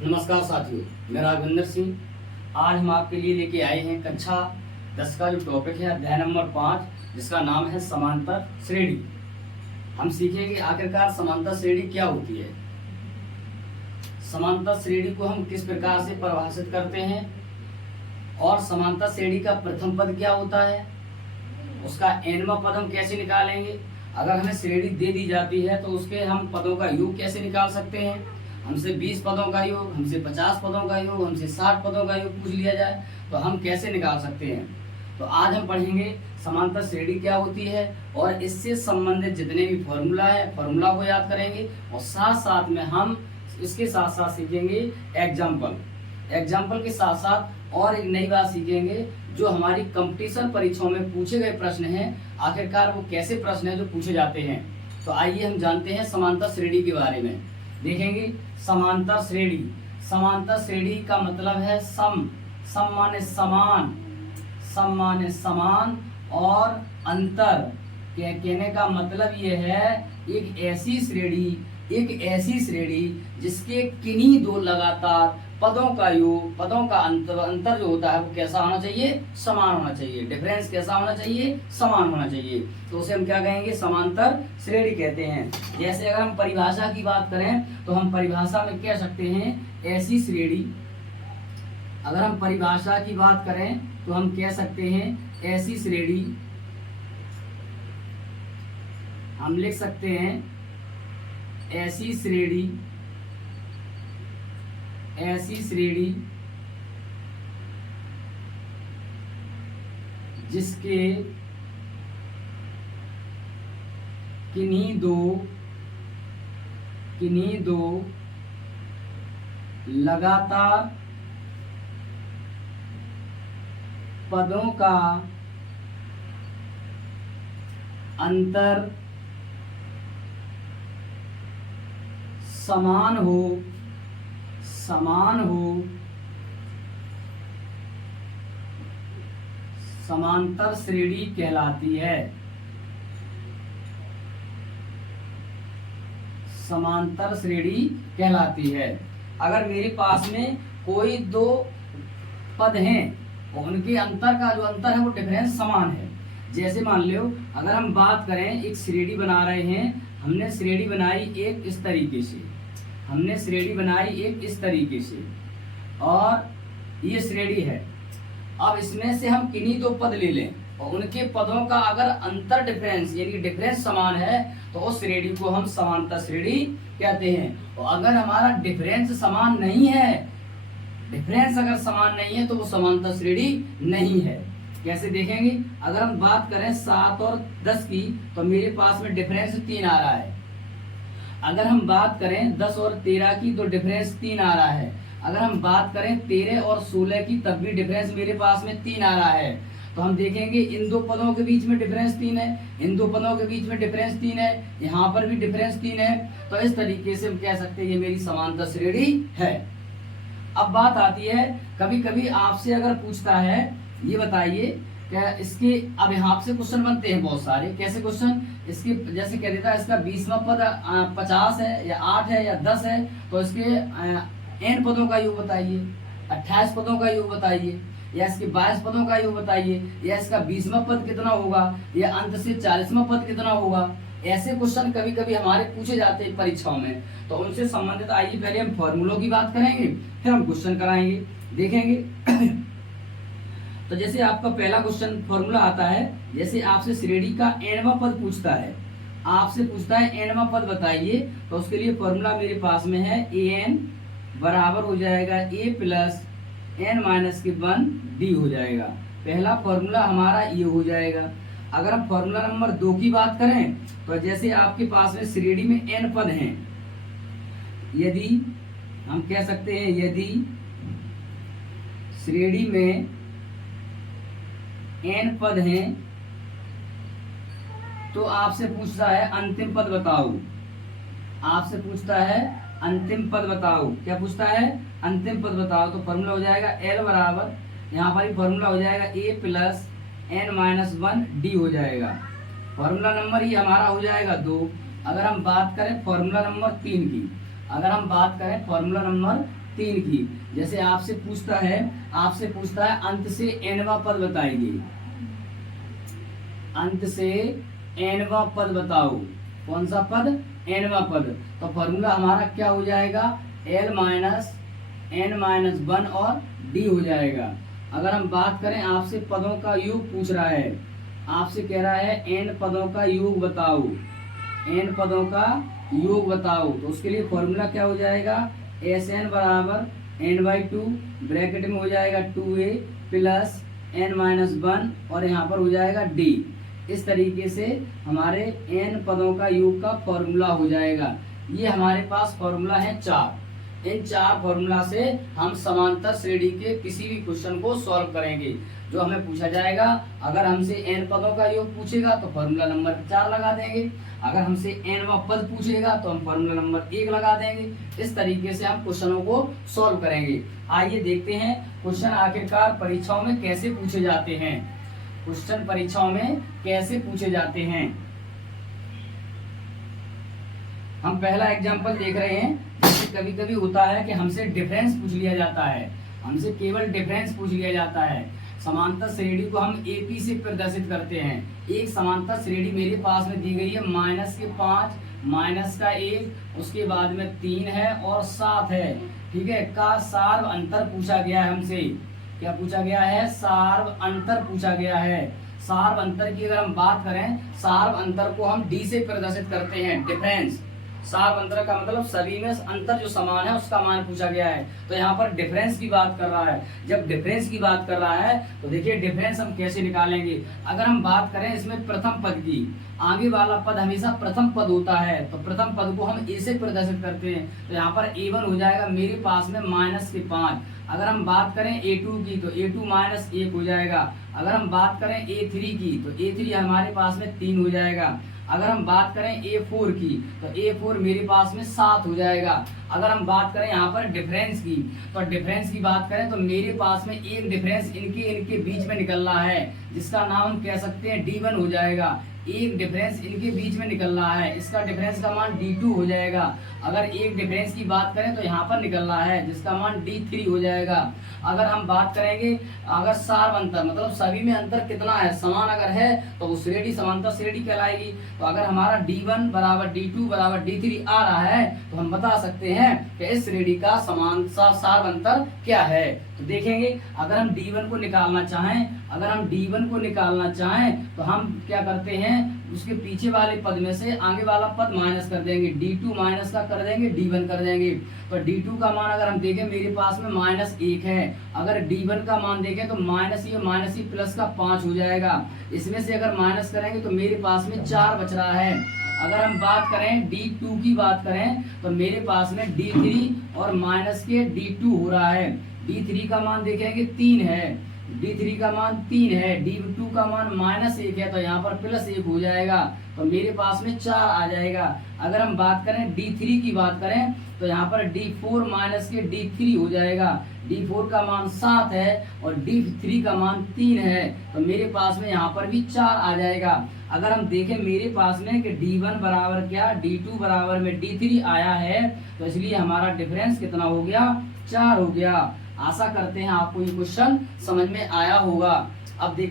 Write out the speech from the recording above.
नमस्कार साथियों, मैं राघवेंद्र सिंह। आज हम आपके लिए लेके आए हैं कक्षा 10 का जो टॉपिक है अध्याय नंबर 5, जिसका नाम है समांतर श्रेणी। हम सीखेंगे आखिरकार समांतर श्रेणी क्या होती है, समांतर श्रेणी को हम किस प्रकार से परिभाषित करते हैं और समांतर श्रेणी का प्रथम पद क्या होता है, उसका nवां पद हम कैसे निकालेंगे। अगर हमें श्रेणी दे दी जाती है तो उसके हम पदों का योग कैसे निकाल सकते हैं। हमसे 20 पदों का योग, हमसे 50 पदों का योग, हमसे 60 पदों का योग पूछ लिया जाए तो हम कैसे निकाल सकते हैं। तो आज हम पढ़ेंगे समांतर श्रेणी क्या होती है और इससे संबंधित जितने भी फॉर्मूला है फॉर्मूला को याद करेंगे और साथ साथ में हम इसके साथ साथ सीखेंगे एग्जाम्पल के साथ साथ और एक नई बात सीखेंगे जो हमारी कंपटीशन परीक्षाओं में पूछे गए प्रश्न हैं, आखिरकार वो कैसे प्रश्न हैं जो पूछे जाते हैं। तो आइए हम जानते हैं समांतर श्रेणी के बारे में। देखेंगे समांतर श्रेणी का मतलब है सम माने समान, सम माने समान और अंतर। कहने का मतलब ये है एक ऐसी श्रेणी जिसके किन्हीं दो लगातार पदों का योग, पदों का अंतर जो होता है वो कैसा होना चाहिए, समान होना चाहिए। डिफरेंस कैसा होना चाहिए, समान होना चाहिए। तो उसे हम क्या कहेंगे, समांतर श्रेणी कहते हैं। जैसे अगर हम परिभाषा की बात करें तो हम परिभाषा में कह सकते हैं ऐसी श्रेणी। अगर हम परिभाषा की बात करें तो हम कह सकते हैं ऐसी श्रेणी, हम लिख सकते हैं ऐसी श्रेणी जिसके किन्हीं दो लगातार पदों का अंतर समान हो समांतर श्रेणी कहलाती है। समांतर श्रेणी कहलाती है। अगर मेरे पास में कोई दो पद हैं और उनके अंतर का जो अंतर है वो डिफरेंस समान है। जैसे मान लो अगर हम बात करें एक श्रेणी बना रहे हैं, हमने श्रेणी बनाई एक इस तरीके से और ये श्रेणी है। अब इसमें से हम किन्हीं दो पद ले लें और उनके पदों का अगर अंतर डिफरेंस यानी डिफरेंस समान है तो उस श्रेणी को हम समांतर श्रेणी कहते हैं। और अगर हमारा डिफरेंस समान नहीं है, डिफरेंस अगर समान नहीं है तो वो समांतर श्रेणी नहीं है। कैसे देखेंगे, अगर हम बात करें 7 और 10 की तो मेरे पास में डिफरेंस 3 आ रहा है। अगर हम बात करें 10 और 13 की तो डिफरेंस 3 आ रहा है। अगर हम बात करें 13 और 16 की तब भी डिफरेंस मेरे पास में 3 आ रहा है। तो हम देखेंगे इन दो पदों के बीच में डिफरेंस 3 है, इन दो पदों के बीच में डिफरेंस 3 है, यहाँ पर भी डिफरेंस 3 है। तो इस तरीके से हम कह सकते हैं ये मेरी समांतर श्रेणी है। अब बात आती है, कभी कभी आपसे अगर पूछता है ये बताइए क्या इसके, अब यहाँ से क्वेश्चन बनते हैं बहुत सारे। कैसे क्वेश्चन, इसके जैसे कह देता है इसका 20वां पद 50 है या 8 है या 10 है तो इसके n पदों का योग बताइए, 28 पदों का योग बताइए, या इसके 22 पदों का योग बताइए, या इसका 20वां पद कितना होगा, या अंत से 40वां पद कितना होगा। ऐसे क्वेश्चन कभी कभी हमारे पूछे जाते हैं परीक्षाओं में। तो उनसे संबंधित आइए पहले हम फॉर्मूलों की बात करेंगे, फिर हम क्वेश्चन कराएंगे, देखेंगे। तो जैसे आपका पहला क्वेश्चन फॉर्मूला आता है, जैसे आपसे श्रेणी का nवां पद पूछता है, आपसे पूछता है nवां पद बताइए, तो उसके लिए फॉर्मूला मेरे पास में है an बराबर हो जाएगा a प्लस n माइनस के 1 d हो जाएगा। पहला फॉर्मूला हमारा ये हो जाएगा। अगर हम फॉर्मूला नंबर 2 की बात करें तो जैसे आपके पास में श्रेणी में n पद हैं, यदि हम कह सकते हैं यदि श्रेणी में n पद हैं तो आपसे पूछता है अंतिम पद बताओ। आपसे पूछता है अंतिम पद बताओ। क्या पूछता है, अंतिम पद बताओ। तो फॉर्मूला हो जाएगा L बराबर, यहाँ पर ही फॉर्मूला हो जाएगा a plus n minus 1 d हो जाएगा। फॉर्मूला नंबर ये हमारा हो जाएगा 2। अगर हम बात करें फॉर्मूला नंबर 3 की, अगर हम बात करें फॉर्मूला नंबर 3 की। जैसे आपसे पूछता है अंत से nवां पद बताइए, अंत से nवां पद बताओ। कौन सा पद? nवां पद। तो फॉर्मूला हमारा क्या हो जाएगा? l माइनस n माइनस 1 और d हो जाएगा। अगर हम बात करें, आपसे पदों का योग पूछ रहा है, आपसे कह रहा है n पदों का योग बताओ, n पदों का योग बताओ। तो उसके लिए फॉर्मूला क्या हो जाएगा? Sn बराबर n/2 ब्रैकेट में हो जाएगा 2a प्लस n माइनस 1 और यहाँ पर हो जाएगा d। इस तरीके से हमारे n पदों का योग का फॉर्मूला हो जाएगा। ये हमारे पास फॉर्मूला है 4। इन 4 फॉर्मूला से हम समांतर श्रेणी के किसी भी क्वेश्चन को सॉल्व करेंगे जो हमें पूछा जाएगा। अगर हमसे n पदों का योग पूछेगा तो फॉर्मूला नंबर 4 लगा देंगे। अगर हमसे nवां पद पूछेगा तो हम फॉर्मूला नंबर 1 लगा देंगे। इस तरीके से हम क्वेश्चनों को सॉल्व करेंगे। आइए देखते हैं क्वेश्चन आखिरकार परीक्षाओं में कैसे पूछे जाते हैं। क्वेश्चन परीक्षाओं में कैसे पूछे जाते हैं। हम पहला एग्जाम्पल देख रहे हैं। जैसे कभी कभी होता है कि हमसे डिफरेंस पूछ लिया जाता है, हमसे केवल डिफरेंस पूछ लिया जाता है। समांतर श्रेणी को हम AP से प्रदर्शित करते हैं। एक समांतर श्रेणी मेरे पास में दी गई है -5, -1, उसके बाद में 3 है और 7 है, ठीक है, का सार्व अंतर पूछा गया है हमसे। क्या पूछा गया है? सार्व अंतर पूछा गया है। सार्व अंतर की अगर हम बात करें, सार्व अंतर को हम D से प्रदर्शित करते हैं, डिफरेंस। सार्व अंतर का मतलब सभी में अंतर जो समान है उसका मान पूछा गया है। तो यहाँ पर डिफरेंस की बात कर रहा है। जब डिफरेंस की बात कर रहा है तो देखिए डिफरेंस हम कैसे निकालेंगे। अगर हम बात करें इसमें प्रथम पद की, आगे वाला पद हमेशा प्रथम पद होता है, तो प्रथम पद को हम A से प्रदर्शित करते हैं। तो यहाँ पर A1 हो जाएगा मेरे पास में -5। अगर हम बात करें A2 की तो A2 -1 हो जाएगा। अगर हम बात करें A3 की तो A3 हमारे पास में 3 हो जाएगा। अगर हम बात करें A4 की तो A4 मेरे पास में 7 हो जाएगा। अगर हम बात करें यहाँ पर डिफरेंस की, तो डिफरेंस की बात करें तो मेरे पास में एक डिफरेंस इनके बीच में निकल रहा है, जिसका नाम हम कह सकते हैं D1 हो जाएगा। एक डिफरेंस इनके बीच में निकल रहा है, इसका डिफरेंस का मान D2 हो जाएगा। अगर एक डिफरेंस की बात करें तो यहाँ पर निकल रहा है, जिसका मान D3 हो जाएगा। अगर हम बात करेंगे, अगर सार्व अंतर मतलब सभी में अंतर कितना है, समान अगर है तो वो श्रेणी समांतर श्रेणी कहलाएगी। तो अगर हमारा D1 बराबर D2 बराबर D3 आ रहा है तो हम बता सकते हैं कि इस श्रेणी का सार्व अंतर क्या है। तो देखेंगे, अगर हम D1 को निकालना चाहें तो हम क्या करते हैं, उसके पीछे वाले पद में से आगे वाला पद माइनस कर देंगे, D2 माइनस का कर देंगे, D1 कर देंगे। तो D2 का मान अगर हम देखें मेरे पास में -1 है। अगर D1 का मान देखें तो -ये प्लस का 5 हो जाएगा। इसमें से अगर माइनस करेंगे तो मेरे पास में 4 बच रहा है। अगर हम बात करें D2 की बात करें तो मेरे पास में D3 और माइनस के D2 हो रहा है। D3 का मान देखेंगे 3 है, D3 का मान 3 है, D2 का मान -1 है, तो यहाँ पर +1 हो जाएगा। तो मेरे पास में 4 आ जाएगा। अगर हम बात करें D3 की बात करें तो यहाँ पर D4 माइनस के D3 हो जाएगा। D4 का मान 7 है और D3 का मान 3 है, तो मेरे पास में यहाँ पर भी 4 आ जाएगा। अगर हम देखें मेरे पास में कि D1 बराबर क्या, D2 बराबर में D3 आया है, तो इसलिए हमारा डिफरेंस कितना हो गया? 4 हो गया। आशा करते हैं आपको ये क्वेश्चन समझ में आया होगा। अब देख